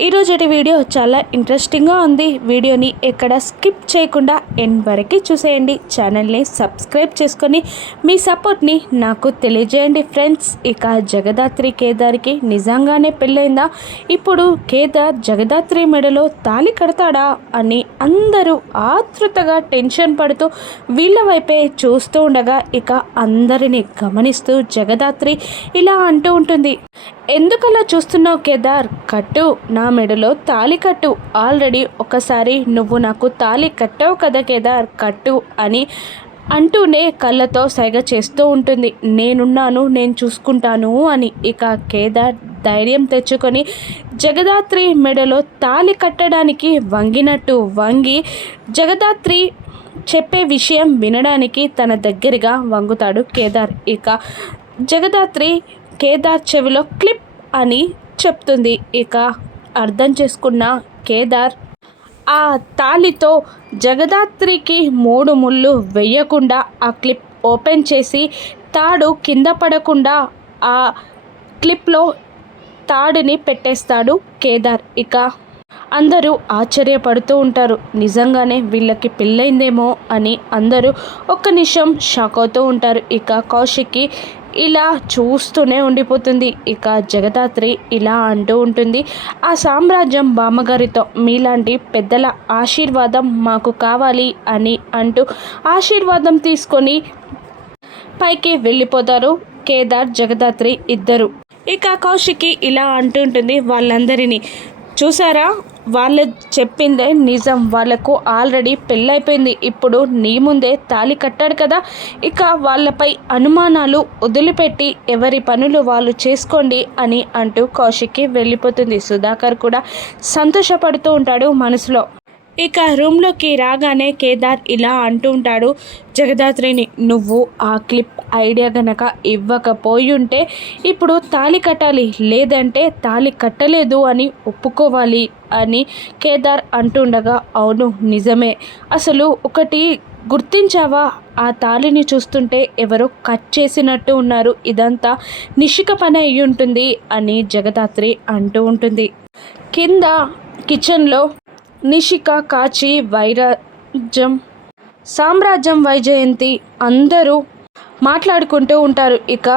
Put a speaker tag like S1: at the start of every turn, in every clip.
S1: ఈరోజు వీడియో చాలా ఇంట్రెస్టింగ్గా ఉంది. వీడియోని ఎక్కడ స్కిప్ చేయకుండా ఎండ్ వరకు చూసేయండి. ఛానల్ని సబ్స్క్రైబ్ చేసుకొని మీ సపోర్ట్ని నాకు తెలియజేయండి ఫ్రెండ్స్ ఇక జగదాత్రి కేదార్కి నిజంగానే పెళ్ళైందా? ఇప్పుడు కేదార్ జగదాత్రి మెడలో తాళి కడతాడా? అని అందరూ ఆతృతగా టెన్షన్ పడుతూ వీళ్ళ వైపే చూస్తూ ఉండగా ఇక అందరినీ గమనిస్తూ జగదాత్రి ఇలా అంటూ ఉంటుంది. ఎందుకలా చూస్తున్నావు కేదార్? కట్టు నా మెడలో తాలి కట్టు. ఆల్రెడీ ఒకసారి నువ్వు నాకు తాళి కట్టావు కదా కేదార్ కట్టు అని అంటూనే కళ్ళతో సైగ చేస్తూ ఉంటుంది. నేనున్నాను నేను చూసుకుంటాను అని ఇక కేదార్ ధైర్యం తెచ్చుకొని జగదాత్రి మెడలో తాళి కట్టడానికి వంగినట్టు వంగి జగదాత్రి చెప్పే విషయం వినడానికి తన దగ్గరగా వంగుతాడు కేదార్. ఇక జగదాత్రి కేదార్ చెవిలో క్లిప్ అని చెప్తుంది. ఇక అర్థం చేసుకున్న కేదార్ ఆ తాలితో జగదాత్రికి మూడు ముళ్ళు వెయ్యకుండా ఆ క్లిప్ ఓపెన్ చేసి తాడు కింద పడకుండా ఆ క్లిప్లో తాడుని పెట్టేస్తాడు కేదార్. ఇక అందరూ ఆశ్చర్యపడుతూ ఉంటారు. నిజంగానే వీళ్ళకి పెళ్ళైందేమో అని అందరూ ఒక్క నిమిషం షాక్ అవుతూ ఉంటారు. ఇక కౌశిక్కి ఇలా చూస్తూనే ఉండిపోతుంది. ఇక జగదాత్రి ఇలా అంటూ ఉంటుంది. ఆ సామ్రాజ్యం బామ్మగారితో మీలాంటి పెద్దల ఆశీర్వాదం మాకు కావాలి అని అంటూ ఆశీర్వాదం తీసుకొని పైకి వెళ్ళిపోతారు కేదార్ జగదాత్రి ఇద్దరు. ఇక కౌశికి ఇలా అంటుంటుంది వాళ్ళందరినీ. చూసారా? వాళ్ళు చెప్పిందే నిజం. వాళ్ళకు ఆల్రెడీ పెళ్ళైపోయింది. ఇప్పుడు నీ ముందే తాళి కట్టాడు కదా. ఇక వాళ్ళపై అనుమానాలు వదిలిపెట్టి ఎవరి పనులు వాళ్ళు చేసుకోండి అని అంటూ కౌశిక్కి వెళ్ళిపోతుంది. సుధాకర్ కూడా సంతోషపడుతూ ఉంటాడు మనసులో. ఇక రూమ్లోకి రాగానే కేదార్ ఇలా అంటూ ఉంటాడు జగదాత్రిని నువ్వు ఆ క్లిప్ ఐడియా గనక ఇవ్వకపోయి ఉంటే ఇప్పుడు తాళి కట్టాలి. లేదంటే తాళి కట్టలేదు అని ఒప్పుకోవాలి అని కేదార్ అంటుండగా అవును నిజమే. అసలు ఒకటి గుర్తించావా? ఆ తాళిని చూస్తుంటే ఎవరో కట్ చేసినట్టు ఉన్నారు. ఇదంతా నిషిక పని అయి ఉంటుంది అని జగదాత్రి అంటూ ఉంటుంది. కింద కిచెన్లో నిషిక కాచి వైరాజ్యం సామ్రాజ్యం వైజయంతి అందరూ మాట్లాడుకుంటూ ఉంటారు. ఇక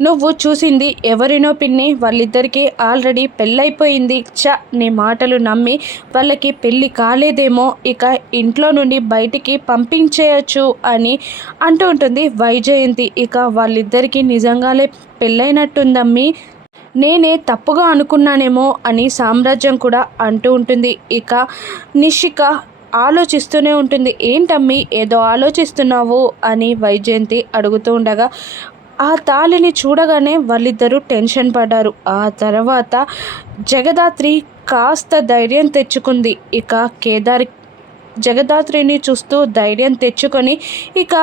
S1: నువ్వు చూసింది ఎవరినో పిన్ని వాళ్ళిద్దరికీ ఆల్రెడీ పెళ్ళైపోయింది చ నీ మాటలు నమ్మి వాళ్ళకి పెళ్ళి కాలేదేమో ఇక ఇంట్లో నుండి బయటికి పంపించేయచ్చు అని అంటూ ఉంటుంది వైజయంతి. ఇక వాళ్ళిద్దరికీ నిజంగానే పెళ్ళైనట్టుందమ్మి నేనే తప్పుగా అనుకున్నానేమో అని సామ్రాజ్యం కూడా అంటూ ఉంటుంది. ఇక నిషిక ఆలోచిస్తూనే ఉంటుంది. ఏంటమ్మి ఏదో ఆలోచిస్తున్నావు? అని వైజయంతి అడుగుతూ ఉండగా ఆ తాళిని చూడగానే వాళ్ళిద్దరూ టెన్షన్ పడ్డారు. ఆ తర్వాత జగదాత్రి కాస్త ధైర్యం తెచ్చుకుంది. ఇక కేదార్ జగదాత్రిని చూస్తూ ధైర్యం తెచ్చుకొని ఇక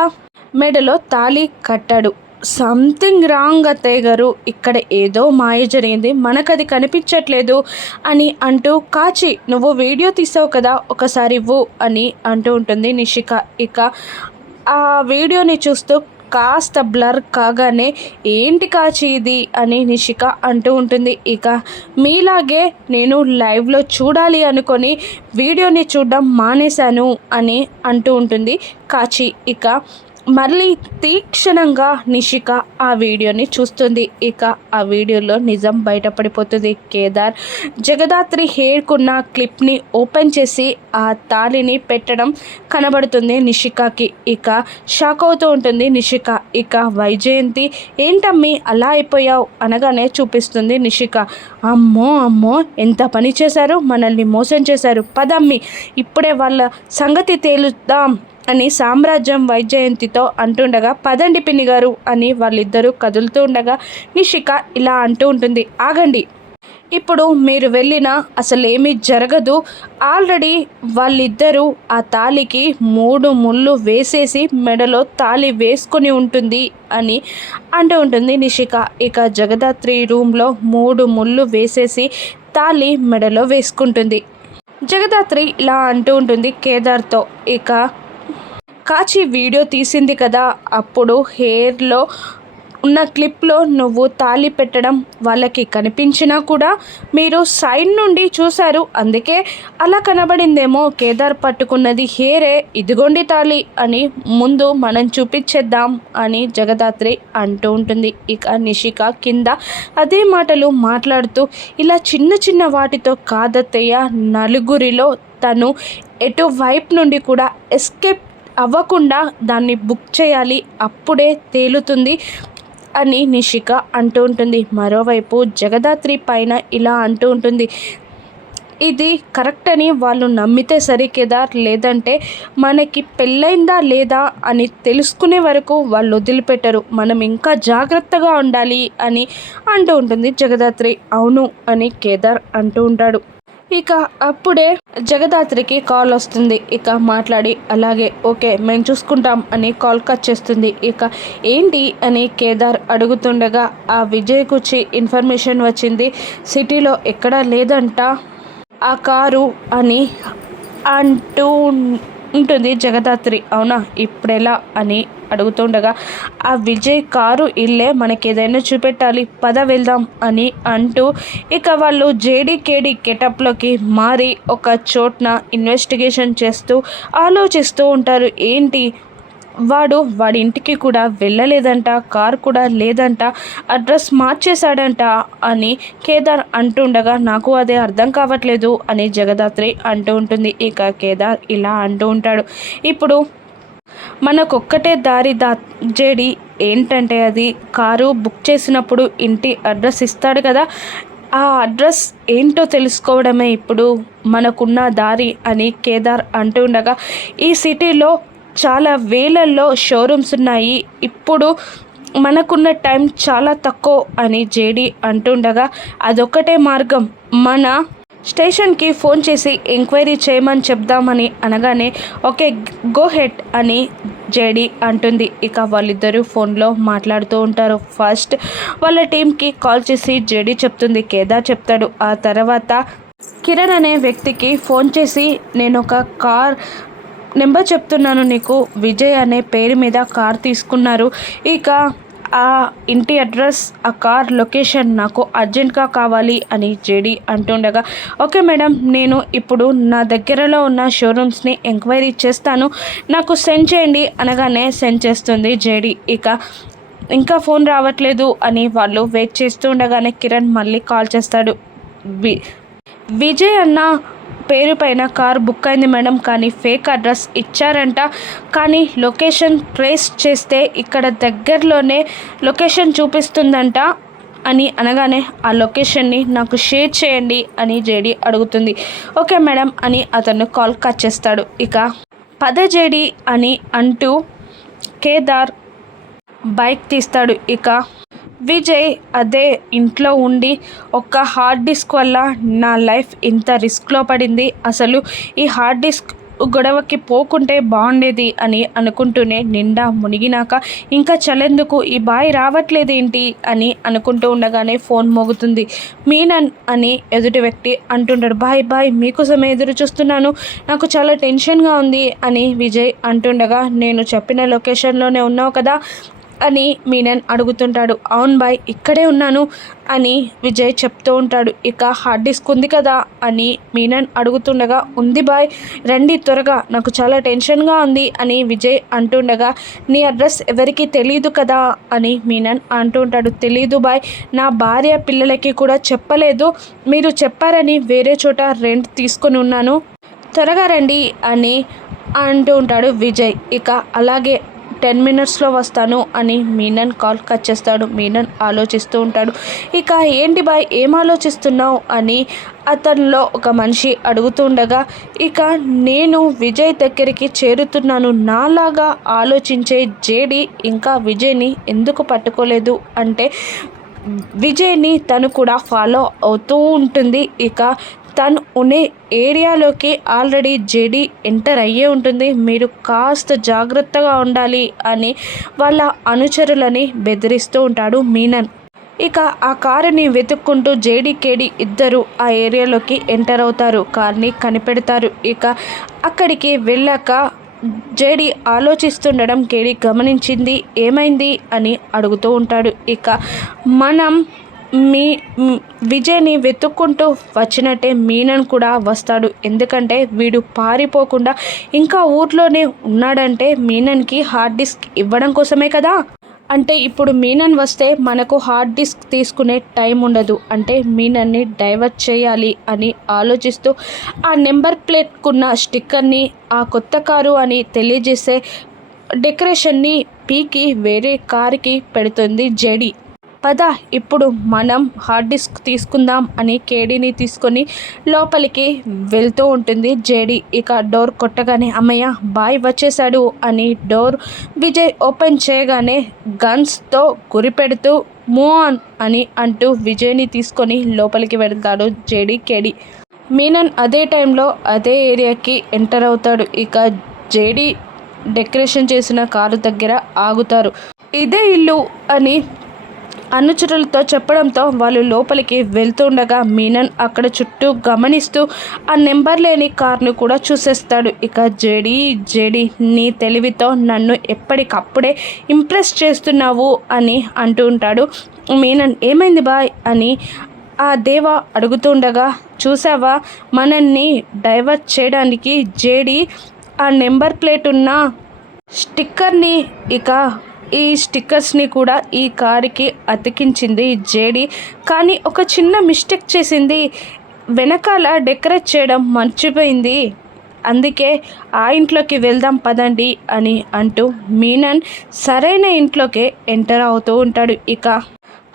S1: మెడలో తాళి కట్టాడు. సంథింగ్ రాంగ్ అత్తయ్య గారు ఇక్కడ ఏదో మాయ జరిగింది. మనకు అది కనిపించట్లేదు అని అంటూ కాచి నువ్వు వీడియో తీసావు కదా ఒకసారి ఇవ్వు అని అంటూ ఉంటుంది నిషిక. ఇక ఆ వీడియోని చూస్తూ కాస్త బ్లర్ కాగానే ఏంటి కాచి ఇది? అని నిషిక అంటూ ఉంటుంది. ఇక మీలాగే నేను లైవ్లో చూడాలి అనుకొని వీడియోని చూడడం మానేశాను అని అంటూ ఉంటుంది కాచి. ఇక మళ్ళీ తీక్షణంగా నిషిక ఆ వీడియోని చూస్తుంది. ఇక ఆ వీడియోలో నిజం బయటపడిపోతుంది. కేదార్ జగదాత్రి హెయిర్కున్న క్లిప్ని ఓపెన్ చేసి ఆ తాళిని పెట్టడం కనబడుతుంది నిషికకి. ఇక షాక్ అవుతూ ఉంటుంది నిషిక. ఇక వైజయంతి ఏంటమ్మి అలా అయిపోయావు? అనగానే చూపిస్తుంది నిషిక. అమ్మో అమ్మో ఎంత పని చేశారు? మనల్ని మోసం చేశారు. పదమ్మి ఇప్పుడే వాళ్ళ సంగతి తేలుద్దాం. అని సామ్రాజ్యం వైజయంతితో అంటుండగా పదండి పిన్ని గారు అని వాళ్ళిద్దరూ కదులుతూ ఉండగా నిషిక ఇలా అంటూ ఉంటుంది. ఆగండి. ఇప్పుడు మీరు వెళ్ళినా అసలేమీ జరగదు. ఆల్రెడీ వాళ్ళిద్దరూ ఆ తాళికి మూడు ముళ్ళు వేసేసి మెడలో తాళి వేసుకొని ఉంటుంది అని అంటూ ఉంటుంది నిషిక. ఇక జగదాత్రి రూమ్లో మూడు ముళ్ళు వేసేసి తాళి మెడలో వేసుకుంటుంది. జగదాత్రి ఇలా అంటూ ఉంటుంది కేదార్తో. ఇక కాచి వీడియో తీసింది కదా అప్పుడు హెయిర్లో ఉన్న క్లిప్లో నువ్వు తాళి పెట్టడం వాళ్ళకి కనిపించినా కూడా మీరు సైడ్ నుండి చూశారు. అందుకే అలా కనబడిందేమో కేదార్ పట్టుకున్నది హేరే ఇదిగోండి తాళి అని ముందు మనం చూపించేద్దాం అని జగదాత్రి అంటూ ఉంటుంది. ఇక నిషిక కింద అదే మాటలు మాట్లాడుతూ ఇలా చిన్న చిన్న వాటితో కాదత్తయ్య నలుగురిలో తను ఎటువైపు నుండి కూడా ఎస్కేప్ అవ్వకుండా దాన్ని బుక్ చేయాలి అప్పుడే తేలుతుంది అని నిషిక అంటూ ఉంటుంది. మరోవైపు జగదాత్రి పైన ఇలా అంటూ ఉంటుంది. ఇది కరెక్ట్ అని వాళ్ళు నమ్మితే సరికేదా లేదంటే మనకి పెళ్ళైందా లేదా అని తెలుసుకునే వరకు వాళ్ళు వదిలిపెట్టరు. మనం ఇంకా జాగ్రత్తగా ఉండాలి అని అంటూ ఉంటుంది జగదాత్రి. అవును అని కేదార్ అంటూ ఉంటాడు. ఇక అప్పుడే జగదాత్రికి కాల్ వస్తుంది. ఇక మాట్లాడి అలాగే ఓకే మేము చూసుకుంటాం అని కాల్ కట్ చేస్తుంది. ఇక ఏంటి? అని కేదార్ అడుగుతుండగా ఆ విజయ్ కుచి ఇన్ఫర్మేషన్ వచ్చింది. సిటీలో ఎక్కడా లేదంట. ఆ కారు అని అంటూ ఉంటుంది జగదాత్రి. అవునా? ఇప్పుడెలా? అని అడుగుతుండగా ఆ విజయ్ కారు ఇల్లే మనకి ఏదైనా చూపెట్టాలి పద వెళ్దాం అని అంటూ ఇక వాళ్ళు జేడీకేడి గెటప్లోకి మారి ఒక చోట్న ఇన్వెస్టిగేషన్ చేస్తూ ఆలోచిస్తూ ఉంటారు. ఏంటి? వాడు వాడి ఇంటికి కూడా వెళ్ళలేదంట కార్ కూడా లేదంట అడ్రస్ మార్చేశాడంట అని కేదార్ అంటుండగా నాకు అదే అర్థం కావట్లేదు అని జగదాత్రి అంటూ ఉంటుంది. ఇక కేదార్ ఇలా అంటూ ఉంటాడు. ఇప్పుడు మనకొక్కటే దారి దా జేడి ఏంటంటే అది కారు బుక్ చేసినప్పుడు ఇంటి అడ్రస్ ఇస్తాడు కదా. ఆ అడ్రస్ ఏంటో తెలుసుకోవడమే ఇప్పుడు మనకున్న దారి అని కేదార్ అంటూ ఉండగా ఈ సిటీలో చాలా వేలల్లో షోరూమ్స్ ఉన్నాయి. ఇప్పుడు మనకున్న టైం చాలా తక్కువ అని జేడి అంటుండగా అదొక్కటే మార్గం. మన స్టేషన్కి ఫోన్ చేసి ఎంక్వైరీ చేయమని చెప్దామని అనగానే ఓకే గో హెడ్ అని జేడి అంటుంది. ఇక వాళ్ళిద్దరూ ఫోన్లో మాట్లాడుతూ ఉంటారు. ఫస్ట్ వాళ్ళ టీంకి కాల్ చేసి జేడి చెప్తుంది. కేదార్ చెప్తాడు. ఆ తర్వాత కిరణ్ అనే వ్యక్తికి ఫోన్ చేసి నేను ఒక కార్ నెంబర్ చెప్తున్నాను నీకు. విజయ్ అనే పేరు మీద కార్ తీసుకున్నారు. ఇక ఆ ఇంటి అడ్రస్ ఆ కార్ లొకేషన్ నాకు అర్జెంట్గా కావాలి అని జేడి అంటుండగా ఓకే మేడం నేను ఇప్పుడు నా దగ్గరలో ఉన్న షోరూమ్స్ని ఎంక్వైరీ చేస్తాను. నాకు సెండ్ చేయండి అనగానే సెండ్ చేస్తుంది జేడి. ఇక ఇంకా ఫోన్ రావట్లేదు అని వాళ్ళు వెయిట్ చేస్తూ ఉండగానే కిరణ్ మళ్ళీ కాల్ చేస్తాడు. వి విజయ్ అన్న పేరు పైన కార్ బుక్ అయింది మేడం కానీ ఫేక్ అడ్రస్ ఇచ్చారంట. కానీ లొకేషన్ ట్రేస్ చేస్తే ఇక్కడ దగ్గరలోనే లొకేషన్ చూపిస్తుందంట అని అనగానే ఆ లొకేషన్ని నాకు షేర్ చేయండి అని జేడి అడుగుతుంది. ఓకే మేడం అని అతను కాల్ కట్ చేస్తాడు. ఇక పద జేడి అని అంటూ కేదార్ బైక్ తీస్తాడు. ఇక విజయ్ అదే ఇంట్లో ఉండి ఒక హార్డ్ డిస్క్ వల్ల నా లైఫ్ ఇంత రిస్క్లో పడింది. అసలు ఈ హార్డ్ డిస్క్ గొడవకి పోకుంటే బాగుండేది అని అనుకుంటూనే నిండా మునిగినాక ఇంకా చలెందుకు ఈ బాయ్ రావట్లేదేంటి అని అనుకుంటూ ఉండగానే ఫోన్ మోగుతుంది. మీనన్ అని ఎదుటి వ్యక్తి అంటుంటాడు బాయ్ బాయ్ మీకోసమే ఎదురు చూస్తున్నాను. నాకు చాలా టెన్షన్గా ఉంది అని విజయ్ అంటుండగా నేను చెప్పిన లొకేషన్లోనే ఉన్నావు కదా అని మీనన్ అడుగుతుంటాడు. అవును బాయ్ ఇక్కడే ఉన్నాను అని విజయ్ చెప్తూ ఉంటాడు. ఇక హార్డ్ డిస్క్ ఉంది కదా అని మీనన్ అడుగుతుండగా ఉంది బాయ్ రండి త్వరగా నాకు చాలా టెన్షన్గా ఉంది అని విజయ్ అంటుండగా నీ అడ్రస్ ఎవరికి తెలియదు కదా అని మీనన్ అంటుంటాడు తెలీదు బాయ్ నా భార్య పిల్లలకి కూడా చెప్పలేదు. మీరు చెప్పారని వేరే చోట రెంట్ తీసుకొని ఉన్నాను. త్వరగా రండి అని అంటూ ఉంటాడు విజయ్. ఇక అలాగే టెన్ మినిట్స్లో వస్తాను అని మీనన్ కాల్ కట్ చేస్తాడు. మీనన్ ఆలోచిస్తూ ఉంటాడు. ఇక ఏంటి బాయ్ ఏం ఆలోచిస్తున్నావు అని అతనిలో ఒక మనిషి అడుగుతుండగా ఇక నేను విజయ్ దగ్గరికి చేరుతున్నాను. నాలాగా ఆలోచించే జేడి ఇంకా విజయ్ని ఎందుకు పట్టుకోలేదు? అంటే విజయ్ని తను కూడా ఫాలో అవుతూ ఉంటుంది. ఇక తను ఉండే ఏరియాలోకి ఆల్రెడీ జెడి ఎంటర్ అయ్యే ఉంటుంది. మీరు కాస్త జాగ్రత్తగా ఉండాలి అని వాళ్ళ అనుచరులని బెదిరిస్తూ ఉంటాడు మీనన్. ఇక ఆ కారుని వెతుక్కుంటూ జేడీకేడి ఇద్దరు ఆ ఏరియాలోకి ఎంటర్ అవుతారు. కార్ని కనిపెడతారు. ఇక అక్కడికి వెళ్ళాక జేడి ఆలోచిస్తుండడం కేడి గమనించింది. ఏమైంది అని అడుగుతూ ఉంటాడు. ఇక మనం మీ విజయ్ని వెతుక్కుంటూ వచ్చినట్టే మీనన్ కూడా వస్తాడు. ఎందుకంటే వీడు పారిపోకుండా ఇంకా ఊర్లోనే ఉన్నాడంటే మీనన్కి హార్డ్ డిస్క్ ఇవ్వడం కోసమే కదా? అంటే ఇప్పుడు మీనన్ వస్తే మనకు హార్డ్ డిస్క్ తీసుకునే టైం ఉండదు. అంటే మీనన్ని డైవర్ట్ చేయాలి అని ఆలోచిస్తూ ఆ నెంబర్ ప్లేట్కున్న స్టిక్కర్ని ఆ కొత్త కారు అని తెలియజేసే డెకరేషన్ని పీకి వేరే కారుకి పెడుతుంది జెడి. పద ఇప్పుడు మనం హార్డ్ డిస్క్ తీసుకుందాం అని కేడీని తీసుకొని లోపలికి వెళ్తూ ఉంటుంది. జేడి ఇక డోర్ కొట్టగానే అమ్మయ్య బాయ్ వచ్చేశాడు అని డోర్ విజయ్ ఓపెన్ చేయగానే గన్స్తో గురిపెడుతూ మోన్ అని అంటూ విజయ్ని తీసుకొని లోపలికి వెళ్తాడు జేడి కేడి. మీనన్ అదే టైంలో అదే ఏరియాకి ఎంటర్ అవుతాడు. ఇక జేడి డెకరేషన్ చేసిన కారు దగ్గర ఆగుతారు. ఇదే ఇల్లు అని అనుచరులతో చెప్పడంతో వాళ్ళు లోపలికి వెళ్తుండగా మీనన్ అక్కడ చుట్టూ గమనిస్తూ ఆ నెంబర్ లేని కార్ను కూడా చూసేస్తాడు. ఇక జేడి జేడి నీ తెలివితో నన్ను ఎప్పటికప్పుడే ఇంప్రెస్ చేస్తున్నావు అని అంటూ ఉంటాడు. మీనన్ ఏమైంది బాయ్? అని ఆ దేవ అడుగుతుండగా చూసావా మనల్ని డైవర్ట్ చేయడానికి జేడి ఆ నెంబర్ ప్లేట్ ఉన్న స్టిక్కర్ని ఇక ఈ స్టిక్కర్స్ని కూడా ఈ కారుకి అతికించింది జేడి. కానీ ఒక చిన్న మిస్టేక్ చేసింది. వెనకాల డెకరేట్ చేయడం మర్చిపోయింది. అందుకే ఆ ఇంట్లోకి వెళ్దాం పదండి అని అంటూ మీనన్ సరైన ఇంట్లోకే ఎంటర్ అవుతూ ఉంటాడు. ఇక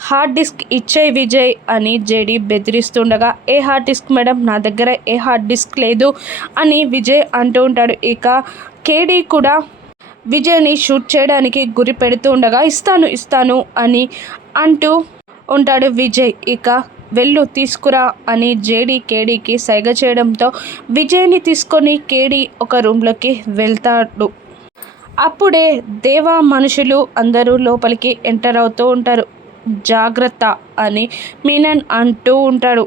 S1: హార్డ్ డిస్క్ ఇచ్చే విజయ్ అని జేడి బెదిరిస్తుండగా ఏ హార్డ్ డిస్క్ మేడం? నా దగ్గర ఏ హార్డ్ డిస్క్ లేదు అని విజయ్ అంటూ ఉంటాడు. ఇక కేడీ కూడా విజయ్ని షూట్ చేయడానికి గురి పెడుతూ ఉండగా ఇస్తాను ఇస్తాను అని అంటూ ఉంటాడు విజయ్. ఇక వెళ్ళు తీసుకురా అని జేడీ కేడీకి సైగ చేయడంతో విజయ్ని తీసుకొని కేడీ ఒక రూమ్లోకి వెళ్తాడు. అప్పుడే దేవా మనుషులు అందరూ లోపలికి ఎంటర్ అవుతూ ఉంటారు. జాగ్రత్త అని మీనన్ అంటూ ఉంటాడు.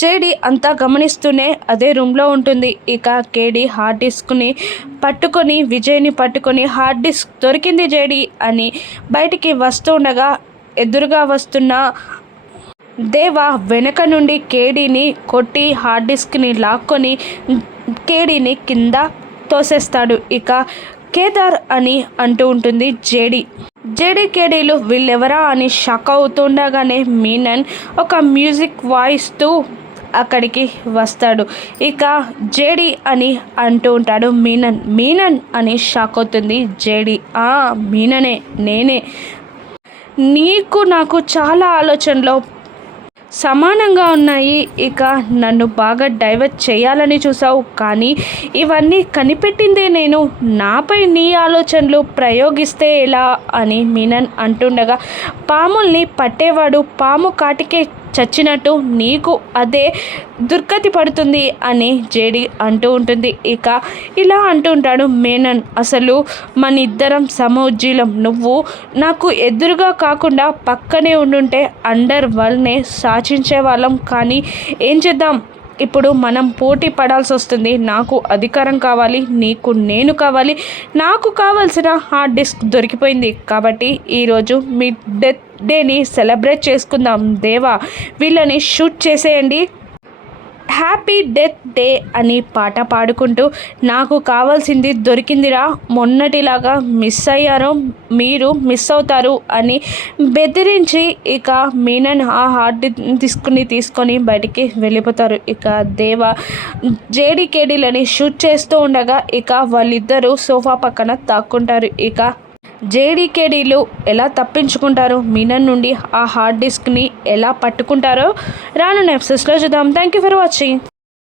S1: జేడి అంతా గమనిస్తూనే అదే రూమ్లో ఉంటుంది. ఇక కేడి హార్డ్ డిస్క్ని పట్టుకొని విజయ్ని పట్టుకొని హార్డ్ డిస్క్ దొరికింది జేడి అని బయటికి వస్తుండగా ఎదురుగా వస్తున్న దేవ వెనక నుండి కేడీని కొట్టి హార్డ్ డిస్క్ని లాక్కొని కేడీని కింద తోసేస్తాడు. ఇక కేదార్ అని అంటూ ఉంటుంది జేడి. జేడి కేడీలు వీళ్ళెవరా అని షాక్ అవుతుండగానే మీనన్ ఒక మ్యూజిక్ వాయిస్తూ అక్కడికి వస్తాడు. ఇక జేడి అని అంటూ ఉంటాడు. మీనన్ మీనన్ అని షాక్ అవుతుంది. జేడి ఆ మీననే నేనే. నీకు నాకు చాలా ఆలోచనలో సమానంగా ఉన్నాయి. ఇక నన్ను బాగా డైవర్ట్ చేయాలని చూసావు కానీ ఇవన్నీ కనిపెట్టిందే నేను. నాపై నీ ఆలోచనలు ప్రయోగిస్తే ఎలా అని మీనన్ అంటుండగా పాముల్ని పట్టేవాడు పాము కాటికే చచ్చినట్టు నీకు అదే దుర్గతి పడుతుంది అని జేడి అంటూ ఉంటుంది. ఇక ఇలా అంటూ ఉంటాడు మేనన్. అసలు మన ఇద్దరం సమోజ్జీలం నువ్వు నాకు ఎదురుగా కాకుండా పక్కనే ఉండుంటే అండర్ వల్నే సాధించే వాళ్ళం కానీ ఏం చేద్దాం? ఇప్పుడు మనం పోటీ పడాల్సి వస్తుంది. నాకు అధికారం కావాలి. నీకు నేను కావాలి. నాకు కావాల్సిన హార్డ్ డిస్క్ దొరికిపోయింది. కాబట్టి ఈరోజు మీ డెత్ డేని సెలబ్రేట్ చేసుకుందాం. దేవా వీళ్ళని షూట్ చేసేయండి. హ్యాపీ డెత్ డే అని పాట పాడుకుంటూ నాకు కావాల్సింది దొరికిందిరా. మొన్నటిలాగా మిస్ అయ్యారో మీరు మిస్ అవుతారు అని బెదిరించి ఇక మీనన్ ఆ హార్ట్ తీసుకుని తీసుకొని బయటికి వెళ్ళిపోతారు. ఇక దేవ జేడి కేడీలని షూట్ చేస్తూ ఉండగా ఇక వాళ్ళిద్దరూ సోఫా పక్కన తాక్కుంటారు. ఇక జేడీకేడీలు ఎలా తప్పించుకుంటారు? మీనన్ నుండి ఆ హార్డ్ డిస్క్ని ఎలా పట్టుకుంటారో రాను ఎపిసోడ్స్లో చూద్దాం. Thank you for watching